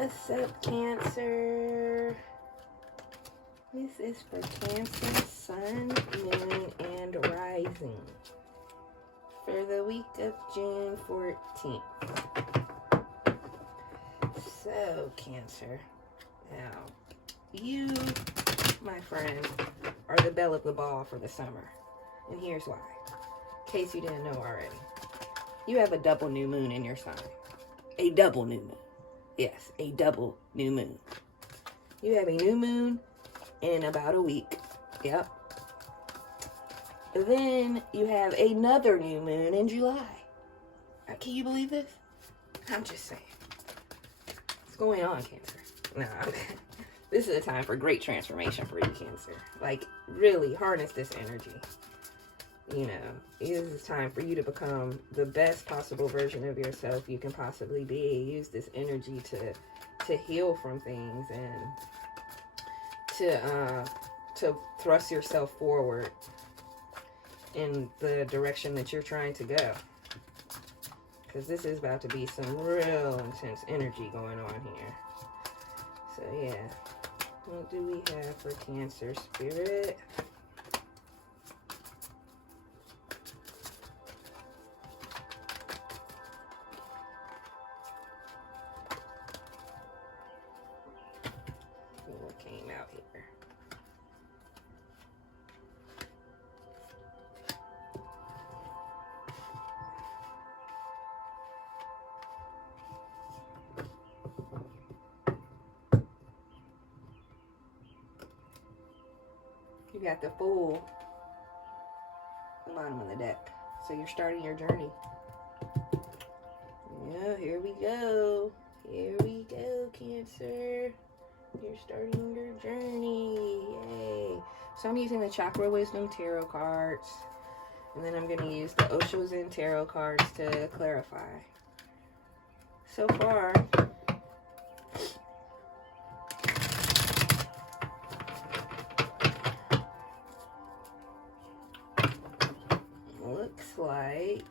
What's up, Cancer? This is for Cancer, Sun, Moon, and Rising for the week of June 14th. So, Cancer, now, you, my friend, are the belle of the ball for the summer. And here's why. In case you didn't know already. You have a double new moon in your sign. A double new moon. Yes, a double new moon. You have a new moon in about a week. Yep. Then you have another new moon in July. Can you believe this? I'm just saying. What's going on, Cancer? No, this is a time for great transformation for you, Cancer. Like, really harness this energy. You know, this is time for you to become the best possible version of yourself you can possibly be. Use this energy to heal from things and to thrust yourself forward in the direction that you're trying to go. Because this is about to be some real intense energy going on here. So yeah, what do we have for Cancer Spirit? What came out here? You got the Fool bottom of the deck. So you're starting your journey. Yeah, here we go. Here we go, Cancer. You're starting your journey. Yay. So I'm using the Chakra Wisdom Tarot cards. And then I'm going to use the Osho Zen Tarot cards to clarify. So far, looks like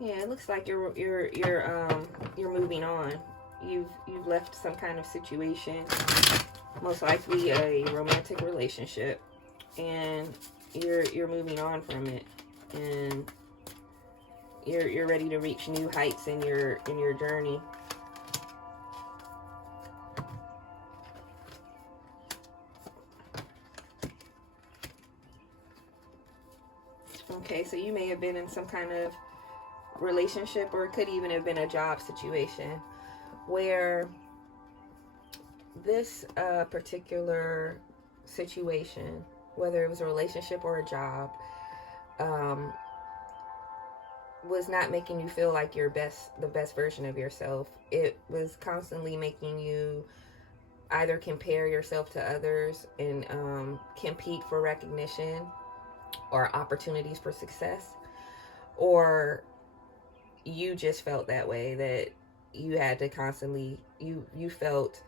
yeah, it looks like you're moving on. You've left some kind of situation, most likely a romantic relationship, and you're moving on from it, and you're ready to reach new heights in your journey. Okay, so you may have been in some kind of relationship, or it could even have been a job situation where this particular situation, whether it was a relationship or a job, was not making you feel like the best version of yourself. It was constantly making you either compare yourself to others and compete for recognition or opportunities for success, or you just felt that way, that you had to constantly, you felt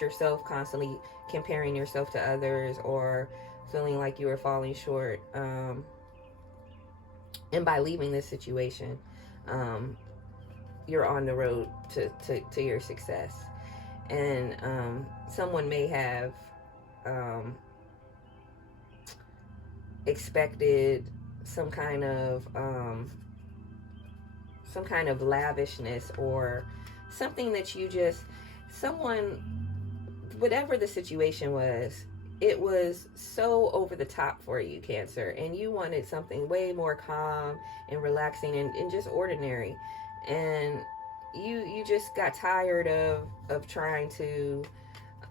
yourself constantly comparing yourself to others, or feeling like you were falling short. And by leaving this situation, you're on the road to your success. And someone may have expected some kind of lavishness, or something that whatever the situation was, it was so over the top for you, Cancer, and you wanted something way more calm and relaxing and just ordinary. And you just got tired of trying to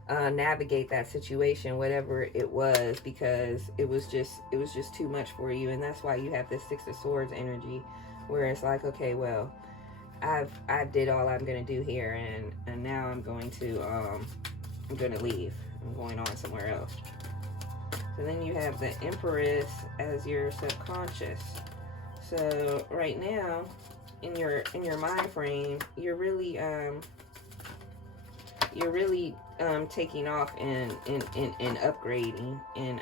navigate that situation, whatever it was, because it was just too much for you. And that's why you have this Six of Swords energy, where it's like, okay, well, I did all I'm gonna do here, and now I'm gonna leave. I'm going on somewhere else. So then you have the Empress as your subconscious. So right now, in your mind frame, you're really taking off and upgrading and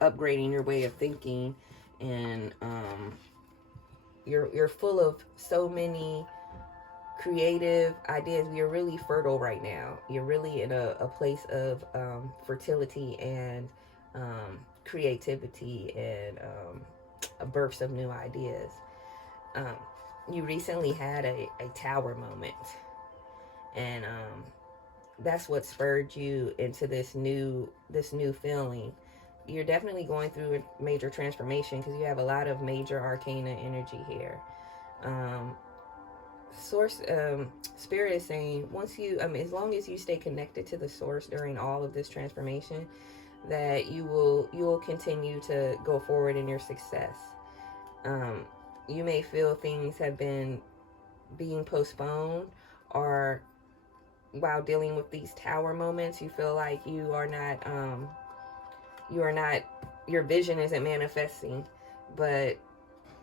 upgrading your way of thinking, and you're full of so many creative ideas. You're really fertile right now. You're really in a place of fertility and creativity and a burst of new ideas. You recently had a tower moment, and that's what spurred you into this new feeling. You're definitely going through a major transformation because you have a lot of major arcana energy here. Spirit is saying once you, as long as you stay connected to the source during all of this transformation, that you will continue to go forward in your success. You may feel things have been being postponed, or while dealing with these tower moments, you feel like you are not, your vision isn't manifesting, but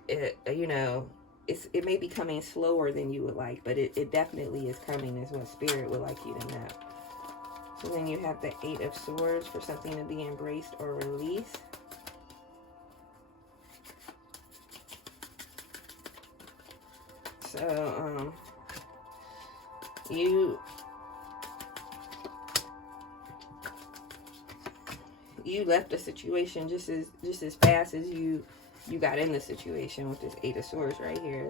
it may be coming slower than you would like, but it definitely is coming, is what Spirit would like you to know. So then you have the 8 of Swords for something to be embraced or released. So, you left a situation just as fast as you got in the situation with this 8 of Swords right here.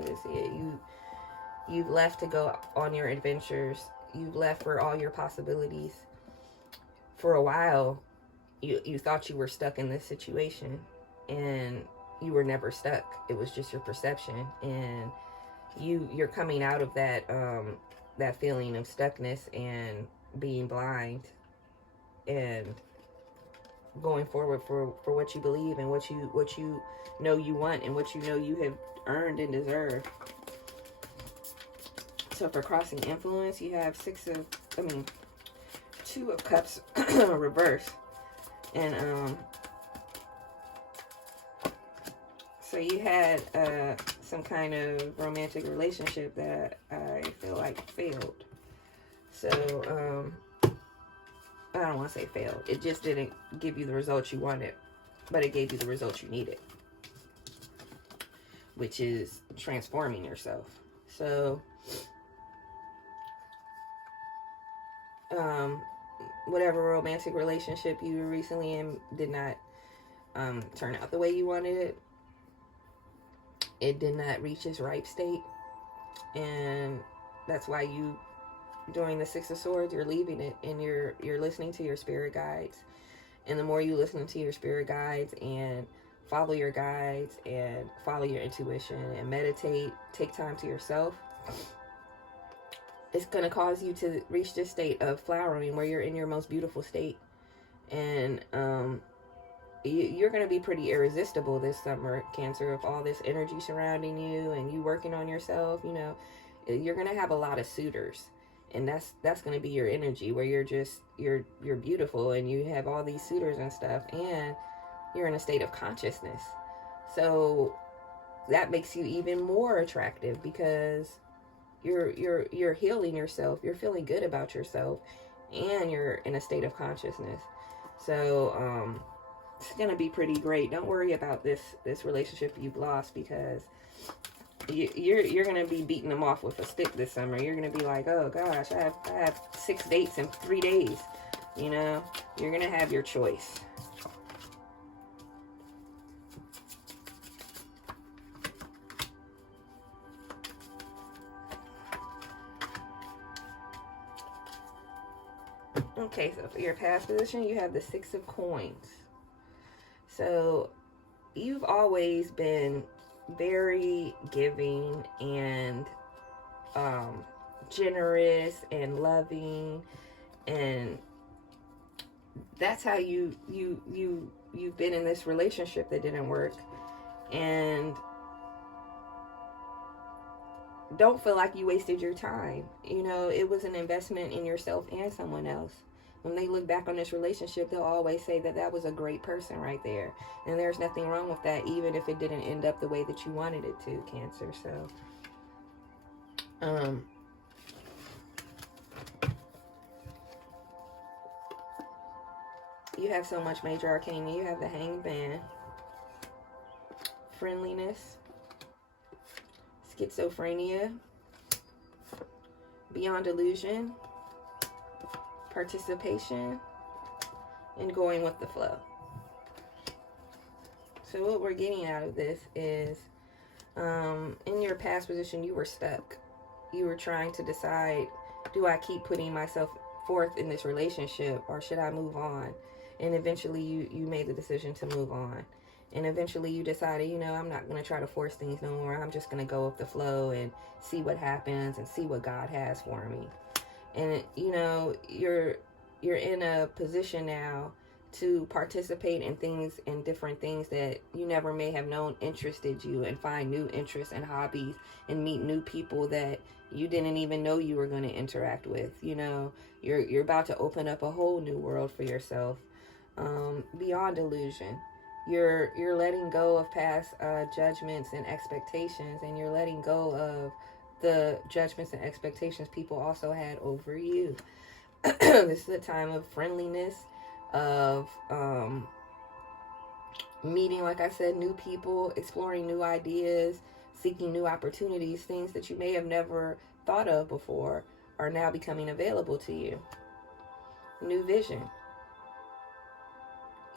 You've left to go on your adventures. You've left for all your possibilities. For a while, you thought you were stuck in this situation, and you were never stuck. It was just your perception, and you're coming out of that that feeling of stuckness and being blind, and going forward for what you believe and what you know you want and what you know you have earned and deserve. So for crossing influence, you have 2 of Cups reverse, and so you had some kind of romantic relationship that I feel like failed. So I don't want to say failed. It just didn't give you the results you wanted, but it gave you the results you needed, which is transforming yourself. So, whatever romantic relationship you were recently in did not turn out the way you wanted it. It did not reach its ripe state, and that's why you, during the 6 of Swords, you're leaving it, and you're listening to your spirit guides. And the more you listen to your spirit guides and follow your guides and follow your intuition and meditate, take time to yourself, it's going to cause you to reach this state of flowering where you're in your most beautiful state. And you're going to be pretty irresistible this summer, Cancer, with all this energy surrounding you and you working on yourself. You're going to have a lot of suitors. And that's going to be your energy, where you're beautiful and you have all these suitors and stuff, and you're in a state of consciousness. So that makes you even more attractive because you're healing yourself, you're feeling good about yourself, and you're in a state of consciousness. So it's going to be pretty great. Don't worry about this relationship you've lost, because you're going to be beating them off with a stick this summer. You're going to be like, oh gosh, I have 6 dates in 3 days. You're going to have your choice. Okay, so for your past position, you have the 6 of Coins. So you've always been very giving and generous and loving, and that's how you've been in this relationship that didn't work. And don't feel like you wasted your time. It was an investment in yourself and someone else. When they look back on this relationship, they'll always say that was a great person right there. And there's nothing wrong with that, even if it didn't end up the way that you wanted it to, Cancer. So, You have so much major arcana. You have the Hanged Man, friendliness, schizophrenia, beyond illusion, participation, and going with the flow. So what we're getting out of this is, in your past position, you were stuck. You were trying to decide, do I keep putting myself forth in this relationship, or should I move on? And eventually you made the decision to move on. And eventually you decided, I'm not going to try to force things no more. I'm just going to go with the flow and see what happens and see what God has for me. And, you're in a position now to participate in things and different things that you never may have known interested you, and find new interests and hobbies and meet new people that you didn't even know you were going to interact with. You're about to open up a whole new world for yourself, beyond illusion. You're letting go of past judgments and expectations, and you're letting go of the judgments and expectations people also had over you. This is a time of friendliness, of meeting, like I said, new people, exploring new ideas, seeking new opportunities. Things that you may have never thought of before are now becoming available to you. New vision.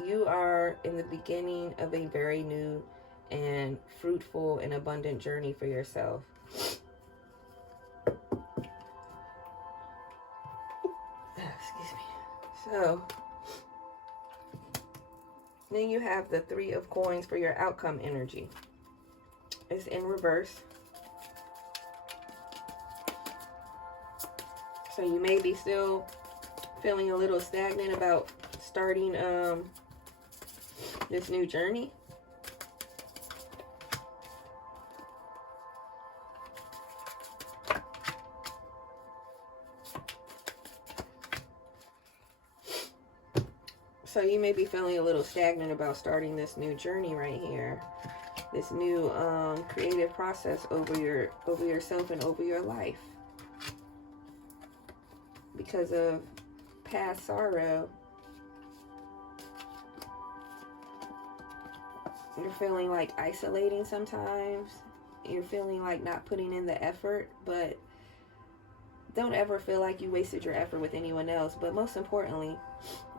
You are in the beginning of a very new and fruitful and abundant journey for yourself. Excuse me. So, then you have the Three of Coins for your outcome energy. It's in reverse. So you may be still feeling a little stagnant about starting this new journey. So you may be feeling a little stagnant about starting this new journey right here. This new creative process over yourself and over your life. Because of past sorrow, you're feeling like isolating sometimes. You're feeling like not putting in the effort, but don't ever feel like you wasted your effort with anyone else. But most importantly,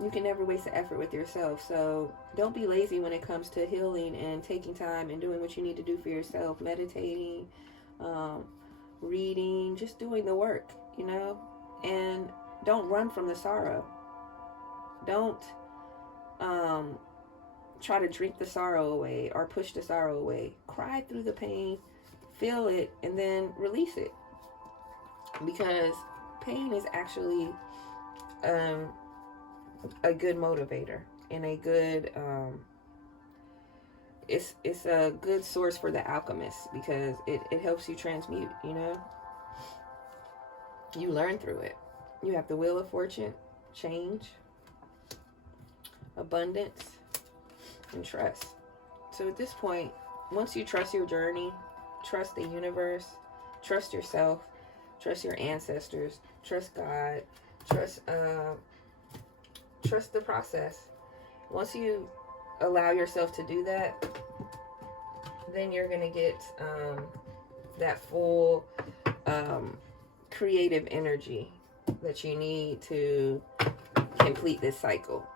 you can never waste the effort with yourself. So don't be lazy when it comes to healing and taking time and doing what you need to do for yourself. Meditating, reading, just doing the work, and don't run from the sorrow. Don't try to drink the sorrow away or push the sorrow away. Cry through the pain, feel it, and then release it. Because pain is actually a good motivator and a good it's a good source for the alchemist, because it helps you transmute. You learn through it. You have the Wheel of Fortune, change, abundance, and trust. So at this point, once you trust your journey, trust the universe, trust yourself, trust your ancestors, trust God, trust the process. Once you allow yourself to do that, then you're going to get that full creative energy that you need to complete this cycle.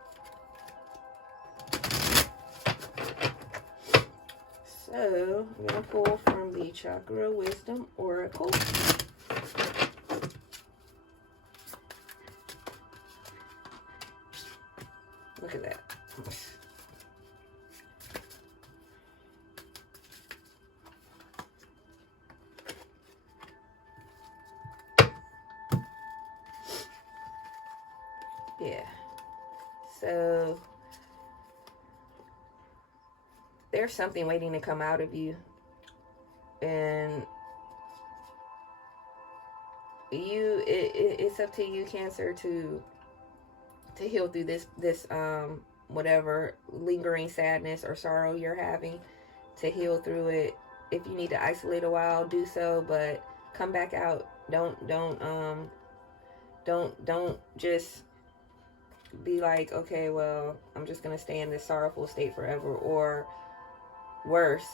So I'm going to pull from the Chakra Wisdom Oracle. Look at that. Yeah. So there's something waiting to come out of you, and it's up to you, Cancer, to heal through this whatever lingering sadness or sorrow you're having, to heal through it. If you need to isolate a while, do so, but come back out. Don't just be like, okay, well, I'm just going to stay in this sorrowful state forever, or worse,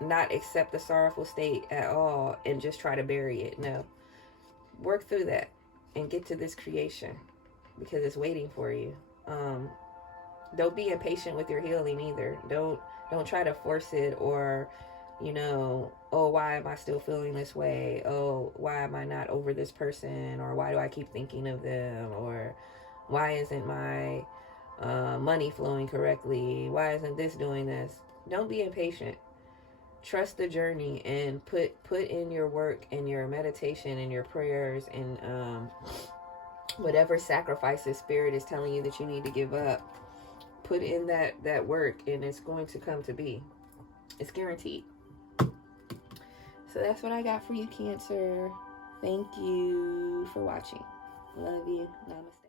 not accept the sorrowful state at all and just try to bury it. No. Work through that and get to this creation because it's waiting for you. Don't be impatient with your healing either. Don't try to force it, or oh, why am I still feeling this way? Oh, why am I not over this person? Or why do I keep thinking of them? Or why isn't my money flowing correctly? Why isn't this doing this? Don't be impatient. Trust the journey and put in your work and your meditation and your prayers and whatever sacrifices spirit is telling you that you need to give up. Put in that work and it's going to come to be. It's guaranteed. So that's what I got for you, Cancer. Thank you for watching. Love you. Namaste.